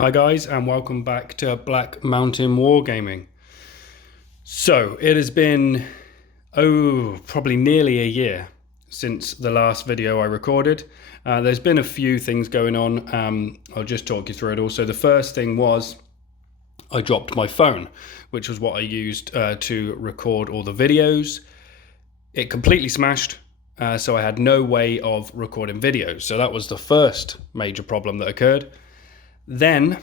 Hi guys, and welcome back to Black Mountain Wargaming. So it has been probably nearly a year since the last video I recorded. There's been a few things going on. I'll just talk you through it all. So the first thing was I dropped my phone, which was what I used to record all the videos. It completely smashed, so I had no way of recording videos. So that was the first major problem that occurred. Then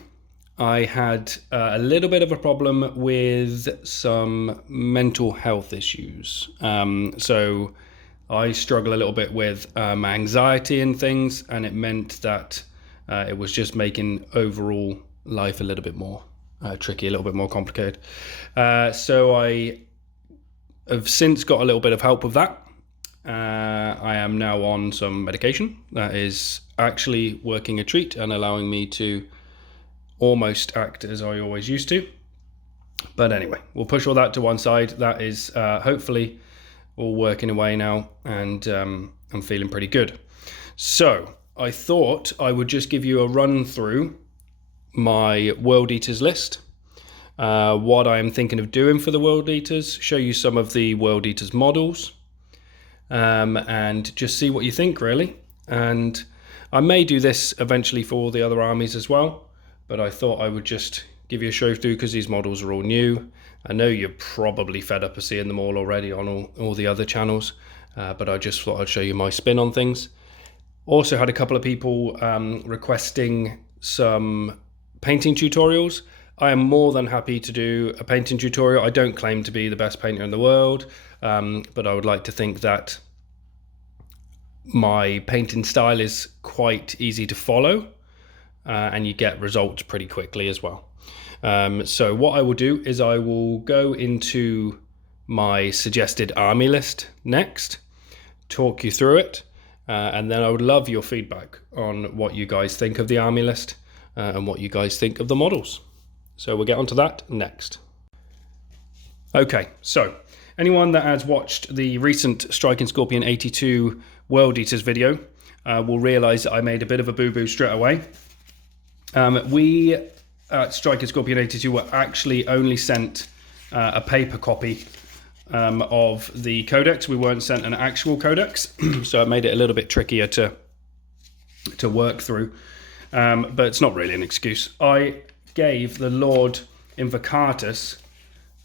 I had a little bit of a problem with some mental health issues. So I struggle a little bit with anxiety and things, and it meant that it was just making overall life a little bit more tricky, a little bit more complicated. So I have since got a little bit of help with that. I am now on some medication that is actually working a treat and allowing me to almost act as I always used to. But anyway, we'll push all that to one side. That is hopefully all working away now, and I'm feeling pretty good. So I thought I would just give you a run through my World Eaters list, what I am thinking of doing for the World Eaters, show you some of the World Eaters models, and just see what you think, really. And I may do this eventually for all the other armies as well, but I thought I would just give you a show through because these models are all new. I know you're probably fed up of seeing them all already on all the other channels, but I just thought I'd show you my spin on things. Also had a couple of people requesting some painting tutorials. I am more than happy to do a painting tutorial. I don't claim to be the best painter in the world, but I would like to think that my painting style is quite easy to follow, and you get results pretty quickly as well. So what I will do is I will go into my suggested army list next, talk you through it, and then I would love your feedback on what you guys think of the army list and what you guys think of the models. So we'll get onto that next. Okay, so anyone that has watched the recent StrikingScorpion82 World Eaters video will realise that I made a bit of a boo-boo straight away. We at StrikingScorpion82 were actually only sent a paper copy of the codex. We weren't sent an actual codex, so it made it a little bit trickier to work through. But it's not really an excuse. I gave the Lord Invocatus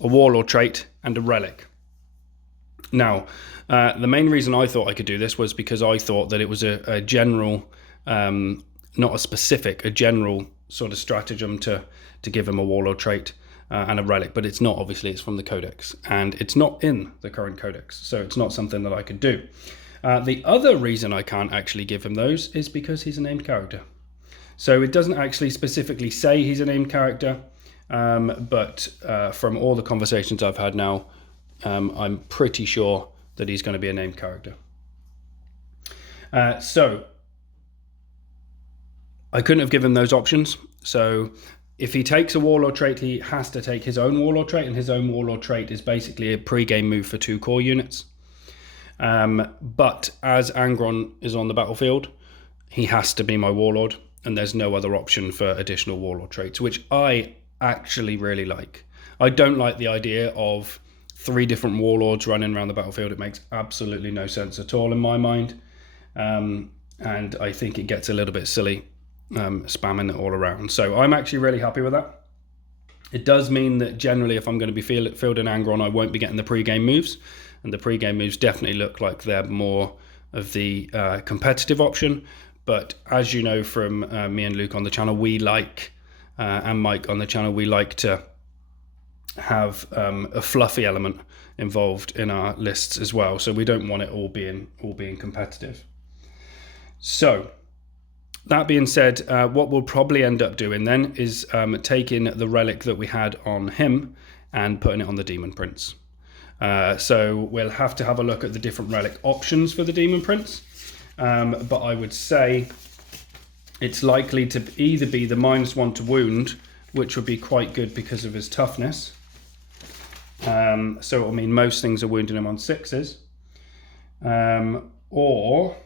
a Warlord trait and a relic. Now, the main reason I thought I could do this was because I thought that it was a general, not a specific, a general sort of stratagem to give him a Warlord trait and a relic, but it's not. Obviously, it's from the codex, and it's not in the current codex, so it's not something that I could do. The other reason I can't actually give him those is because he's a named character. So it doesn't actually specifically say he's a named character, but from all the conversations I've had now, I'm pretty sure that he's going to be a named character. So I couldn't have given those options. So if he takes a Warlord trait, he has to take his own Warlord trait, and his own Warlord trait is basically a pre-game move for 2 core units. But as Angron is on the battlefield, he has to be my Warlord, and there's no other option for additional Warlord traits, which I actually really like. I don't like the idea of 3 different Warlords running around the battlefield. It makes absolutely no sense at all in my mind. And I think it gets a little bit silly spamming it all around. So I'm actually really happy with that. It does mean that generally if I'm going to be fielding Angron, I won't be getting the pre-game moves. And the pre-game moves definitely look like they're more of the competitive option. But as you know from me and Luke on the channel, we like, and Mike on the channel, we like to have a fluffy element involved in our lists as well. So we don't want it all being competitive. So that being said, what we'll probably end up doing then is taking the relic that we had on him and putting it on the Demon Prince. So we'll have to have a look at the different relic options for the Demon Prince. But I would say it's likely to either be the -1 to wound, which would be quite good because of his toughness. So it'll mean most things are wounding him on 6s. Or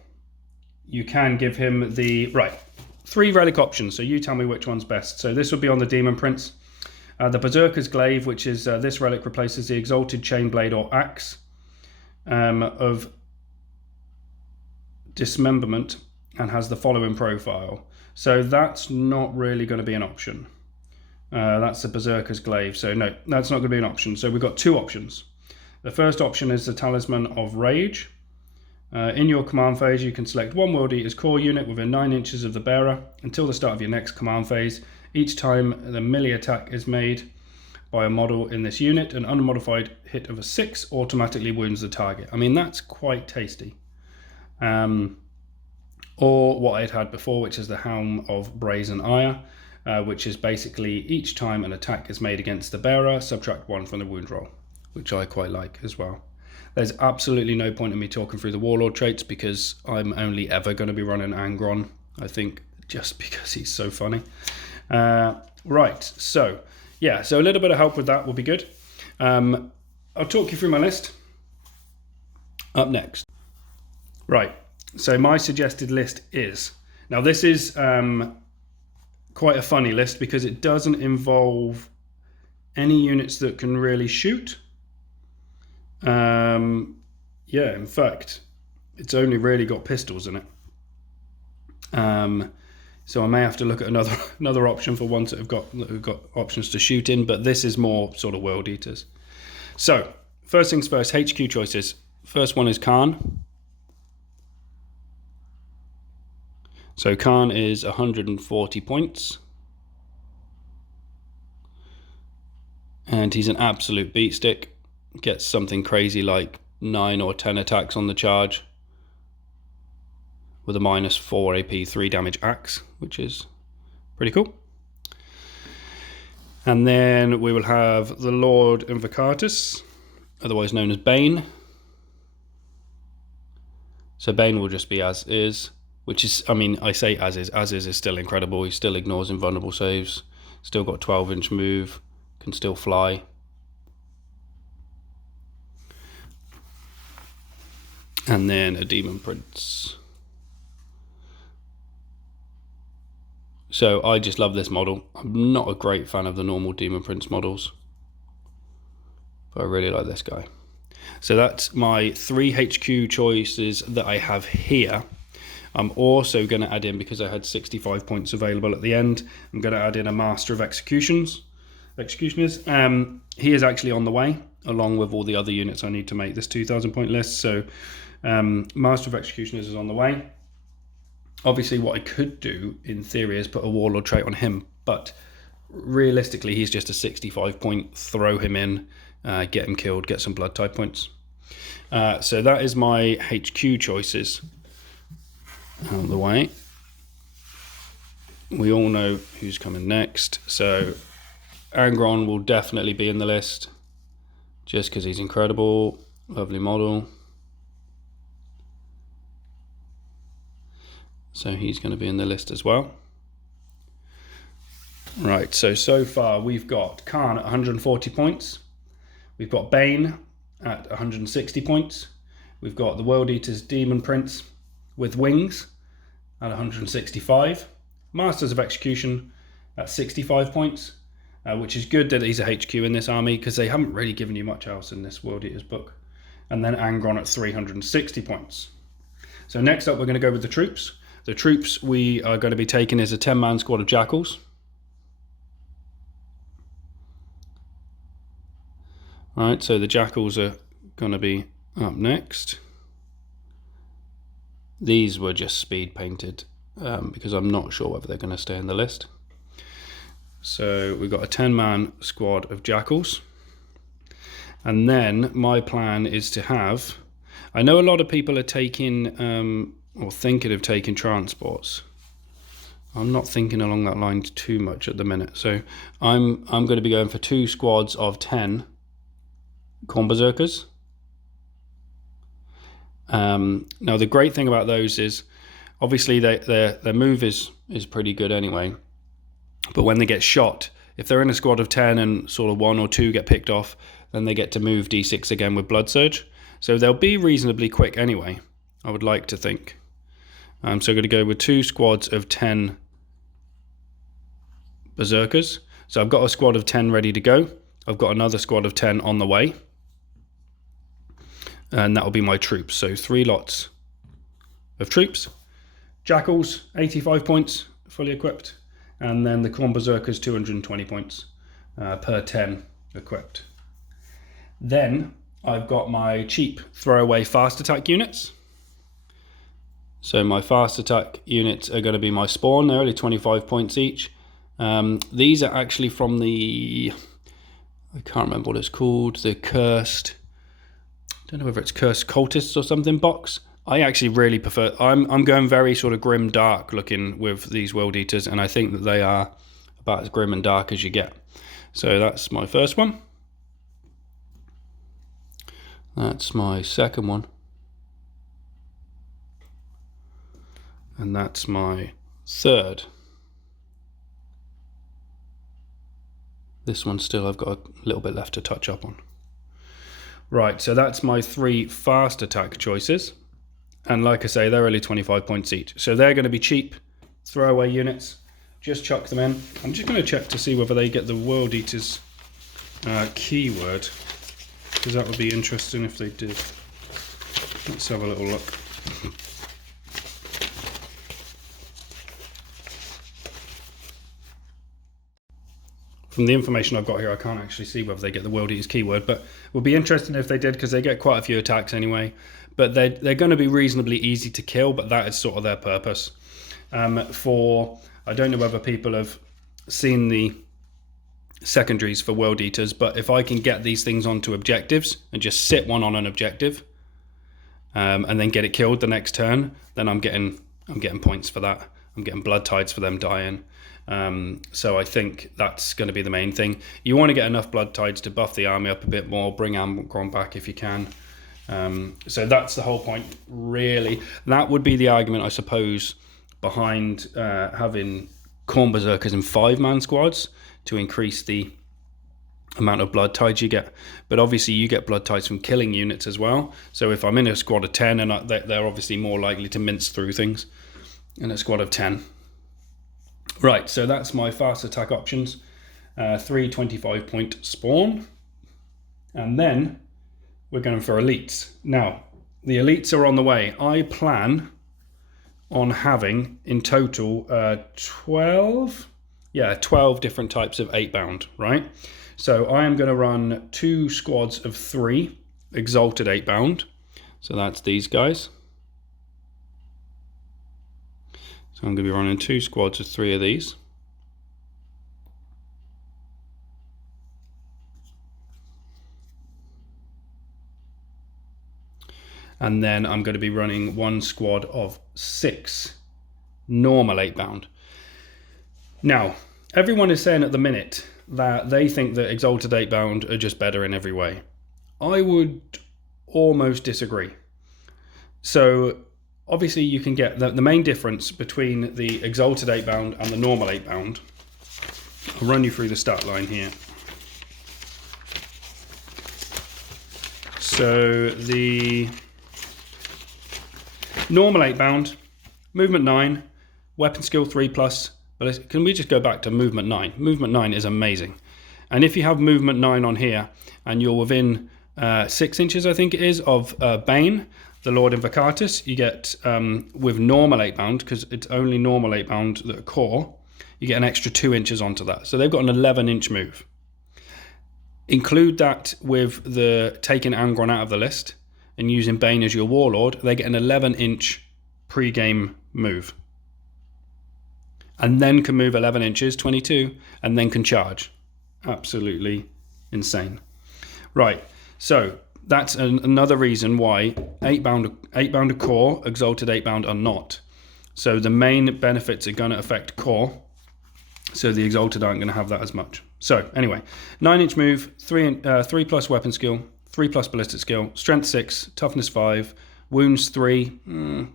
you can give him the... Right, 3 relic options, so you tell me which one's best. So this would be on the Demon Prince. The Berserker's Glaive, which is this relic, replaces the Exalted Chainblade or Axe of Dismemberment and has the following profile. So that's not really going to be an option. That's the Berserker's Glaive, so no, that's not going to be an option. So we've got 2 options. The first option is the Talisman of Rage. In your command phase, you can select 1 World Eaters core unit within 9 inches of the bearer until the start of your next command phase. Each time the melee attack is made by a model in this unit, an unmodified hit of a 6 automatically wounds the target. I mean, that's quite tasty. Or what I'd had before, which is the Helm of Brazen Ire, which is basically each time an attack is made against the bearer, subtract 1 from the wound roll, which I quite like as well. There's absolutely no point in me talking through the Warlord traits because I'm only ever going to be running Angron, I think, just because he's so funny. Right, so yeah, so a little bit of help with that will be good. I'll talk you through my list up next. Right, so my suggested list is, now this is quite a funny list because it doesn't involve any units that can really shoot. Yeah, in fact, it's only really got pistols in it. So I may have to look at another option for ones that have got options to shoot in, but this is more sort of World Eaters. So first things first, HQ choices. First one is Khan. So Khan is 140 points. And he's an absolute beatstick. Gets something crazy like 9 or 10 attacks on the charge with a -4 AP, 3 damage axe, which is pretty cool. And then we will have the Lord Invocatus, otherwise known as Bane. So Bane will just be as is, which is, I mean, I say as is still incredible. He still ignores invulnerable saves, still got 12-inch move, can still fly. And then a Demon Prince. So I just love this model. I'm not a great fan of the normal Demon Prince models, but I really like this guy. So that's my 3 HQ choices that I have here. I'm also going to add in, because I had 65 points available at the end, I'm going to add in a Master of Executioners. He is actually on the way, along with all the other units I need to make this 2,000 point list. So Master of Executioners is on the way. Obviously what I could do in theory is put a Warlord trait on him, but realistically he's just a 65 point, throw him in, get him killed, get some blood type points. So that is my HQ choices out of the way. We all know who's coming next. So Angron will definitely be in the list just because he's incredible. Lovely model. So he's going to be in the list as well. Right, so far we've got Khan at 140 points. We've got Bane at 160 points. We've got the World Eaters Demon Prince with wings at 165. Masters of Execution at 65 points, which is good that he's a HQ in this army because they haven't really given you much else in this World Eaters book. And then Angron at 360 points. So next up we're going to go with the troops. The troops we are going to be taking is a 10-man squad of Jackals. Right, so the Jackals are going to be up next. These were just speed painted because I'm not sure whether they're going to stay in the list. So we've got a 10-man squad of Jackals. And then my plan is to have... I know a lot of people are taking... or thinking of taking transports. I'm not thinking along that line too much at the minute. So I'm going to be going for 2 squads of 10 Khorne Berserkers. Now the great thing about those is obviously their move is pretty good anyway. But when they get shot, if they're in a squad of 10 and sort of 1 or 2 get picked off, then they get to move D6 again with Blood Surge. So they'll be reasonably quick anyway, I would like to think. So I'm going to go with 2 squads of 10 berserkers. So I've got a squad of 10 ready to go. I've got another squad of 10 on the way. And that will be my troops. So 3 lots of troops. Jackals, 85 points, fully equipped. And then the Khorne berserkers, 220 points per 10 equipped. Then I've got my cheap throwaway fast attack units. So my fast attack units are going to be my spawn. They're only 25 points each. These are actually from the, I can't remember what it's called, the cursed, I don't know whether it's cursed cultists or something box. I actually really prefer, I'm going very sort of grim dark looking with these World Eaters, and I think that they are about as grim and dark as you get. So that's my first one. That's my second one. And that's my third. This one still I've got a little bit left to touch up on. Right, so that's my 3 fast attack choices. And like I say, they're only 25 points each. So they're going to be cheap throwaway units. Just chuck them in. I'm just going to check to see whether they get the World Eaters keyword, because that would be interesting if they did. Let's have a little look. From the information I've got here, I can't actually see whether they get the World Eaters keyword, but it would be interesting if they did, because they get quite a few attacks anyway. But they're going to be reasonably easy to kill, but that is sort of their purpose. I don't know whether people have seen the secondaries for World Eaters, but if I can get these things onto objectives and just sit one on an objective, and then get it killed the next turn, then I'm getting points for that. I'm getting blood tides for them dying. So I think that's going to be the main thing. You want to get enough blood tides to buff the army up a bit more, bring Amgron back if you can. So that's the whole point, really. That would be the argument, I suppose, behind having Khorne berserkers in 5-man squads to increase the amount of blood tides you get. But obviously you get blood tides from killing units as well. So if I'm in a squad of 10, and they're obviously more likely to mince through things in a squad of 10. Right, so that's my fast attack options. 3 25-point spawn. And then we're going for elites. Now, the elites are on the way. I plan on having in total 12 different types of 8-bound, right? So I am going to run 2 squads of 3 exalted 8-bound. So that's these guys. So I'm going to be running 2 squads of 3 of these. And then I'm going to be running 1 squad of 6 normal 8-bound. Now, everyone is saying at the minute that they think that exalted 8-bound are just better in every way. I would almost disagree. So obviously you can get the main difference between the exalted 8-bound and the normal 8-bound. I'll run you through the stat line here. So the normal 8-bound, movement 9, weapon skill 3+. But can we just go back to movement 9? Movement 9 is amazing. And if you have movement 9 on here and you're within 6 inches, I think it is, of Bane, the Lord Invocatus, you get, with normal 8-bound, because it's only normal 8-bound that are core, you get an extra 2 inches onto that. So they've got an 11-inch move. Include that with the taking Amgron out of the list and using Bane as your warlord, they get an 11-inch pre-game move. And then can move 11 inches, 22, and then can charge. Absolutely insane. Right, so that's another reason why 8-bound are core, exalted 8-bound are not. So the main benefits are going to affect core, so the exalted aren't going to have that as much. So anyway, 9-inch move, 3+ weapon skill, 3+ ballistic skill, strength 6, toughness 5, wounds 3.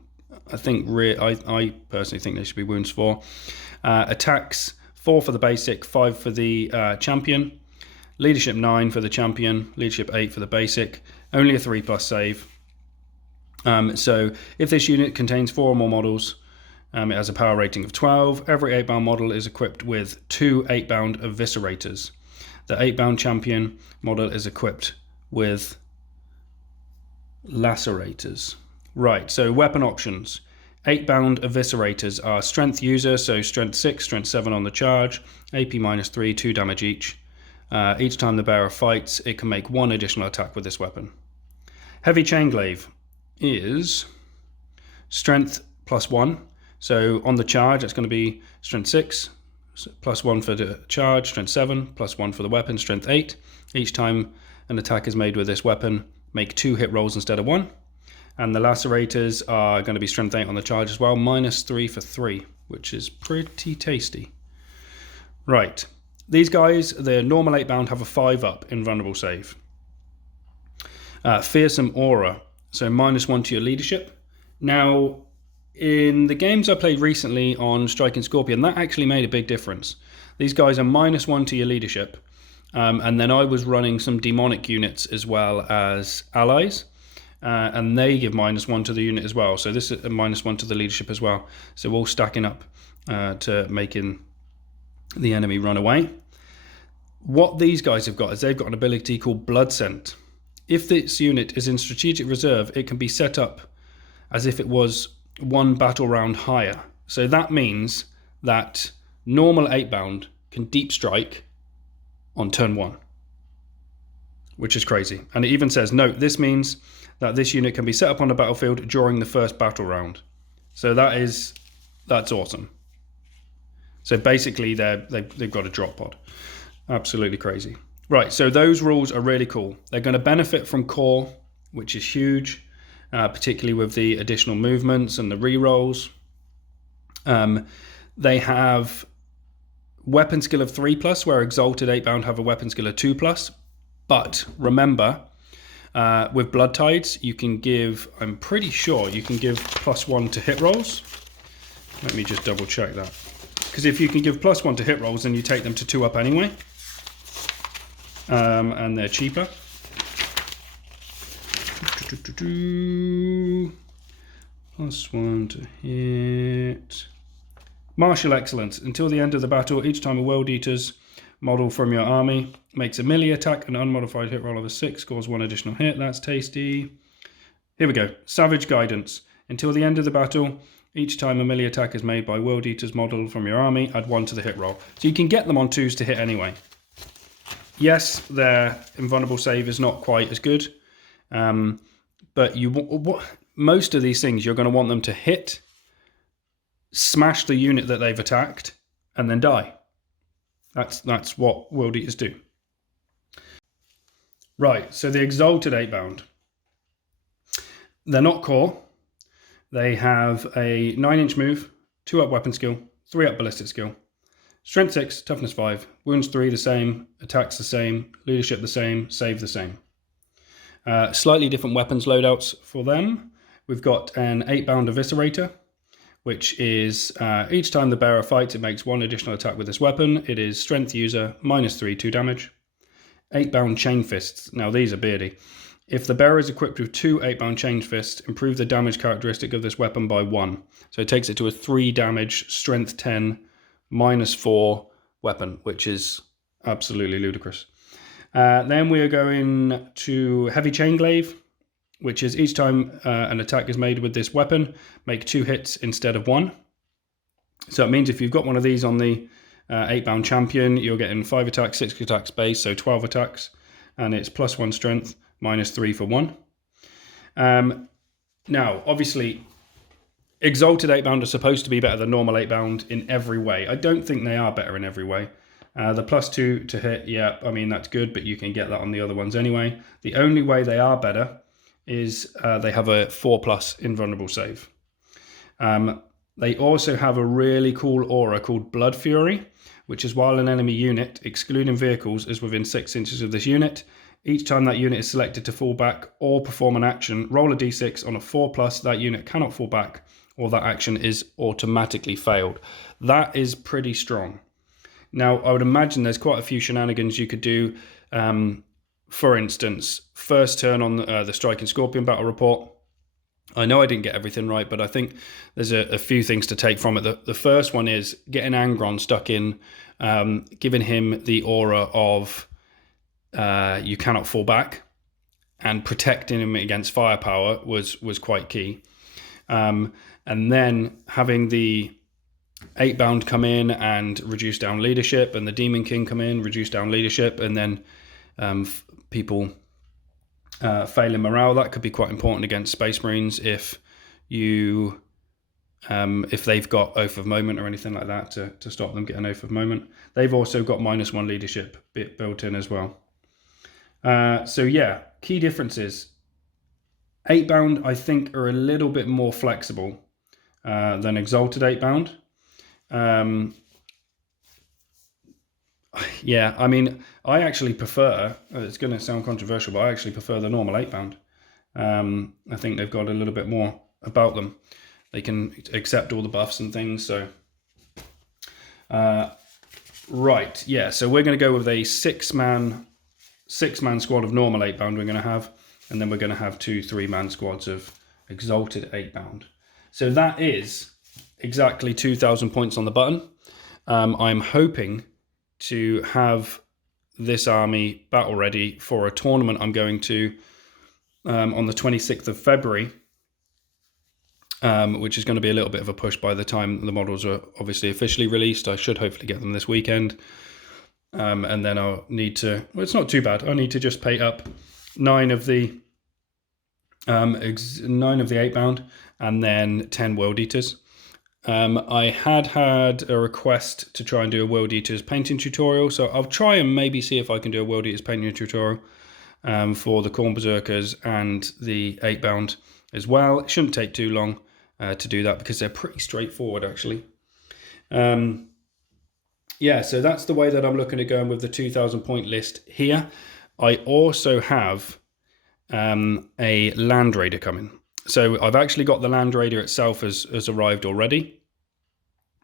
I personally think they should be wounds 4. Attacks 4 for the basic, 5 for the champion. Leadership 9 for the champion, leadership 8 for the basic. Only a 3+ save. So if this unit contains 4 or more models, It has a power rating of 12. Every 8-bound model is equipped with 2 8-bound eviscerators. The 8-bound champion model is equipped with lacerators. Right, so weapon options. 8-bound eviscerators are strength user, so strength 6, strength 7 on the charge, AP -3, 2 damage each. Each time the bearer fights, it can make 1 additional attack with this weapon. Heavy chainglaive is strength +1. So on the charge, it's going to be strength 6, +1 for the charge, strength 7, +1 for the weapon, strength 8. Each time an attack is made with this weapon, make 2 hit rolls instead of 1. And the lacerators are going to be strength 8 on the charge as well, -3 for 3, which is pretty tasty. Right, these guys, they're normal 8-bound, have a 5-up invulnerable save. Fearsome aura, so -1 to your leadership. Now, in the games I played recently on Striking Scorpion, that actually made a big difference. These guys are -1 to your leadership, and then I was running some demonic units as well as allies, and they give -1 to the unit as well. So this is a -1 to the leadership as well. So all stacking up to making the enemy run away. What these guys have got is they've got an ability called Blood Scent. If this unit is in strategic reserve, it can be set up as if it was 1 battle round higher. So that means that normal 8-bound can deep strike on turn 1, which is crazy. And it even says, note, this means that this unit can be set up on the battlefield during the first battle round. So that's awesome. So basically they've got a drop pod. Absolutely crazy. Right, so those rules are really cool. They're going to benefit from core, which is huge, particularly with the additional movements and the rerolls. They have weapon skill of 3+, where Exalted 8-bound have a weapon skill of 2+. But remember, with Blood Tides, you can give, I'm pretty sure you can give +1 to hit rolls. Let me just double check that. Because if you can give +1 to hit rolls, then you take them to 2-up anyway. And they're cheaper. +1 to hit. Martial Excellence. Until the end of the battle, each time a World Eaters model from your army makes a melee attack, an unmodified hit roll of a 6 scores 1 additional hit. That's tasty. Here we go. Savage Guidance. Until the end of the battle, each time a melee attack is made by World Eaters model from your army, add 1 to the hit roll. So you can get them on 2s to hit anyway. Yes, their invulnerable save is not quite as good, but most of these things you're going to want them to hit, smash the unit that they've attacked, and then die. That's what World Eaters do. Right, so the Exalted 8-bound. They're not core. They have a 9-inch move, 2-up weapon skill, 3-up ballistic skill, strength 6, toughness 5, wounds 3 the same, attacks the same, leadership the same, save the same. Slightly different weapons loadouts for them. We've got an 8-bound eviscerator, which is each time the bearer fights, it makes 1 additional attack with this weapon. It is strength user, -3, 2 damage. 8-bound chain fists. Now these are beardy. If the bearer is equipped with 2 8-bound chain fists, improve the damage characteristic of this weapon by 1. So it takes it to a 3 damage, strength 10, -4 weapon, which is absolutely ludicrous. Then we are going to Heavy Chainglaive, which is each time an attack is made with this weapon, make 2 hits instead of 1. So it means if you've got one of these on the 8-bound champion, you're getting 5 attacks, 6 attacks base, so 12 attacks, and it's +1 strength, -3 for 1. Now, obviously, Exalted 8-bound are supposed to be better than normal 8-bound in every way. I don't think they are better in every way. The +2 to hit, yeah, I mean, that's good, but you can get that on the other ones anyway. The only way they are better is they have a 4+ invulnerable save. They also have a really cool aura called Blood Fury, which is while an enemy unit, excluding vehicles, is within 6 inches of this unit. Each time that unit is selected to fall back or perform an action, roll a d6 on a 4+, that unit cannot fall back, or that action is automatically failed. That is pretty strong. Now, I would imagine there's quite a few shenanigans you could do. For instance, first turn on the Striking Scorpion battle report, I know I didn't get everything right, but I think there's a few things to take from it. The first one is getting Angron stuck in, giving him the aura of you cannot fall back, and protecting him against firepower was quite key. And then having the 8-bound come in and reduce down leadership, and the Demon King come in, reduce down leadership, and then people failing morale. That could be quite important against Space Marines if you if they've got Oath of Moment or anything like that to stop them getting Oath of Moment. They've also got -1 leadership bit built in as well. So yeah, key differences. 8-bound I think are a little bit more flexible than Exalted 8-bound. Yeah, I mean, I actually prefer, it's going to sound controversial, but I actually prefer the normal 8-bound. I think they've got a little bit more about them. They can accept all the buffs and things, so... right, yeah, so we're going to go with a six-man squad of normal 8-bound we're going to have, and then we're going to have 2 3-man squads of Exalted 8-bound. So that is exactly 2,000 points on the button. I'm hoping to have this army battle ready for a tournament I'm going to on the 26th of February, which is going to be a little bit of a push by the time the models are obviously officially released. I should hopefully get them this weekend. And then I'll need to, well, it's not too bad. I need to just pay up 9 of the 8-bound and then 10 World Eaters. I had a request to try and do a World Eaters painting tutorial, so I'll try and maybe see if I can do a World Eaters painting tutorial for the Khorne Berserkers and the 8-bound as well. It shouldn't take too long to do that because they're pretty straightforward actually. Yeah, so that's the way that I'm looking at going with the 2,000 point list here. I also have a Land Raider coming. So I've actually got the Land Raider itself has arrived already,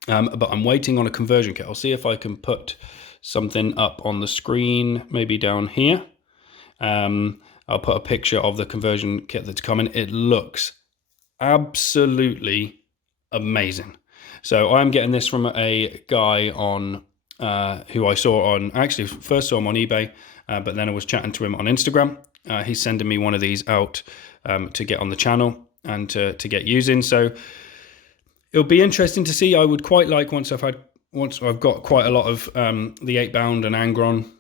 but I'm waiting on a conversion kit. I'll see if I can put something up on the screen, maybe down here. I'll put a picture of the conversion kit that's coming. It looks absolutely amazing. So I'm getting this from a guy on who I saw on, actually first saw him on eBay, but then I was chatting to him on Instagram. He's sending me one of these out to get on the channel and to get using. So it'll be interesting to see. I would quite like once I've got quite a lot of the 8-bound and Angron.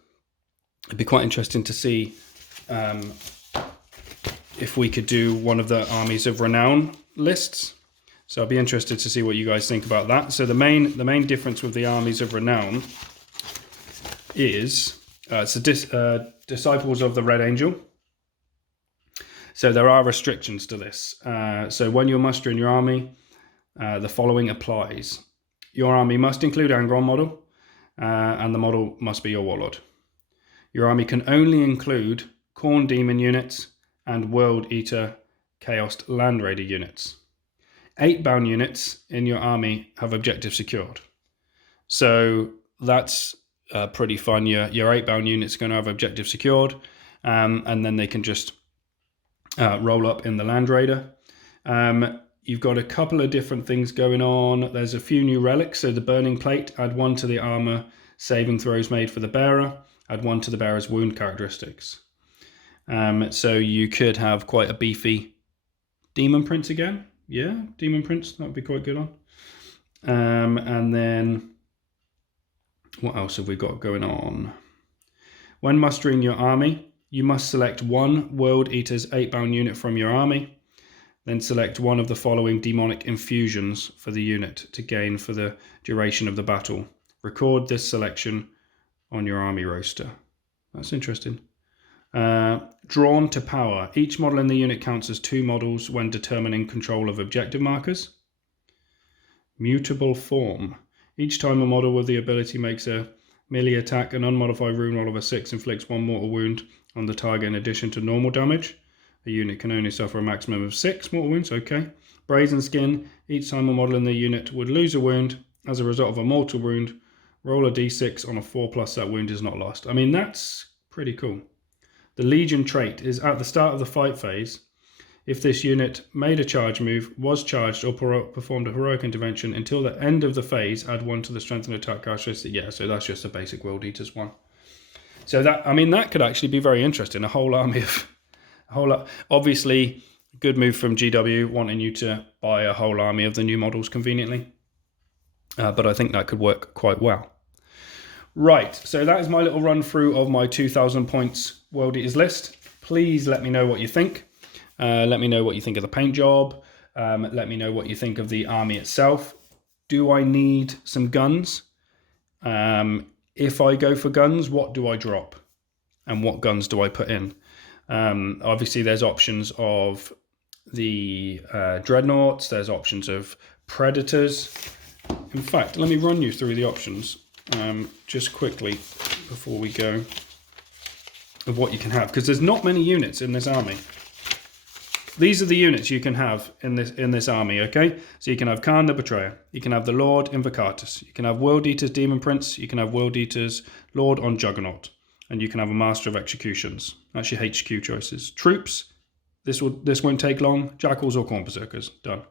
It'd be quite interesting to see if we could do one of the Armies of Renown lists. So I'll be interested to see what you guys think about that. So the main difference with the Armies of Renown is it's Disciples of the Red Angel. So there are restrictions to this. So when you're mustering your army, the following applies. Your army must include Angron model, and the model must be your warlord. Your army can only include Khorne Demon units and World Eater Chaos Land Raider units. 8-bound units in your army have objectives secured. So that's pretty fun. Your 8-bound units are going to have objectives secured, and then they can just roll up in the Land Raider. You've got a couple of different things going on. There's a few new relics. So the Burning Plate, add 1 to the armor saving throws made for the bearer, add 1 to the bearer's wound characteristics. So you could have quite a beefy Demon Prince again. Yeah, Demon Prince, that would be quite good on. And then what else have we got going on? When mustering your army, you must select 1 World Eaters 8-bound unit from your army, then select 1 of the following demonic infusions for the unit to gain for the duration of the battle. Record this selection on your army roster. That's interesting. Drawn to power. Each model in the unit counts as 2 models when determining control of objective markers. Mutable form. Each time a model with the ability makes a melee attack, an unmodified wound roll of a 6 inflicts 1 mortal wound on the target in addition to normal damage. A unit can only suffer a maximum of 6 mortal wounds. Okay. Brazen Skin. Each time a model in the unit would lose a wound as a result of a mortal wound, roll a d6 on a 4+, that wound is not lost. I mean, that's pretty cool. The Legion trait is at the start of the fight phase. If this unit made a charge move, was charged, or performed a heroic intervention until the end of the phase, add 1 to the strength and attack characteristic. Yeah, so that's just a basic World Eaters one. So that, I mean, that could actually be very interesting. A whole army of, obviously, good move from GW wanting you to buy a whole army of the new models conveniently. But I think that could work quite well. Right, so that is my little run through of my 2,000 points World Eaters list. Please let me know what you think. Let me know what you think of the paint job. Let me know what you think of the army itself. Do I need some guns? If I go for guns, what do I drop? And what guns do I put in? Obviously, there's options of the Dreadnoughts. There's options of Predators. In fact, let me run you through the options just quickly before we go of what you can have. Because there's not many units in this army. These are the units you can have in this army, okay? So you can have Khan the Betrayer. You can have the Lord Invocatus. You can have World Eaters Demon Prince. You can have World Eaters Lord on Juggernaut. And you can have a Master of Executions. That's your HQ choices. Troops. This won't take long. Jackals or Corn Berserkers. Done.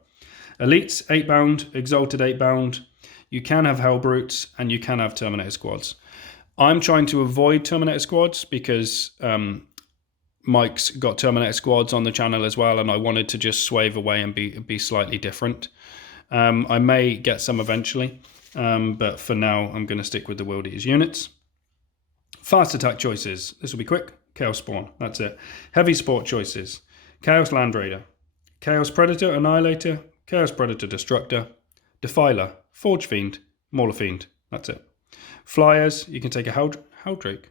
Elites, 8-bound. Exalted, 8-bound. You can have Hell Brutes. And you can have Terminator Squads. I'm trying to avoid Terminator Squads because Mike's got Terminator Squads on the channel as well, and I wanted to just swave away and be slightly different. I may get some eventually, but for now I'm going to stick with the World Eaters units. Fast attack choices. This will be quick. Chaos Spawn. That's it. Heavy sport choices. Chaos Land Raider. Chaos Predator Annihilator. Chaos Predator Destructor. Defiler. Forge Fiend. Mauler Fiend. That's it. Flyers. You can take a Helldrake.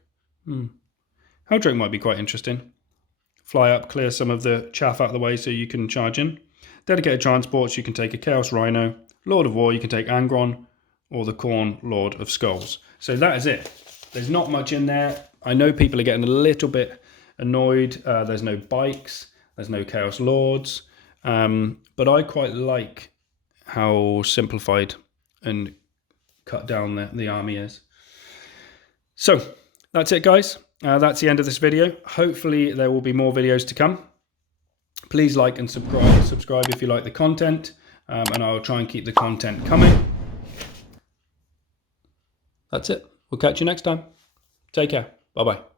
Helldrake might be quite interesting. Fly up, clear some of the chaff out of the way so you can charge in. Dedicated transports, you can take a Chaos Rhino. Lord of War, you can take Angron, or the Khorne Lord of Skulls. So that is it. There's not much in there. I know people are getting a little bit annoyed. There's no bikes. There's no Chaos Lords. But I quite like how simplified and cut down the army is. So that's it, guys. That's the end of this video. Hopefully there will be more videos to come. Please like and subscribe if you like the content, and I'll try and keep the content coming. That's it. We'll catch you next time. Take care. Bye-bye.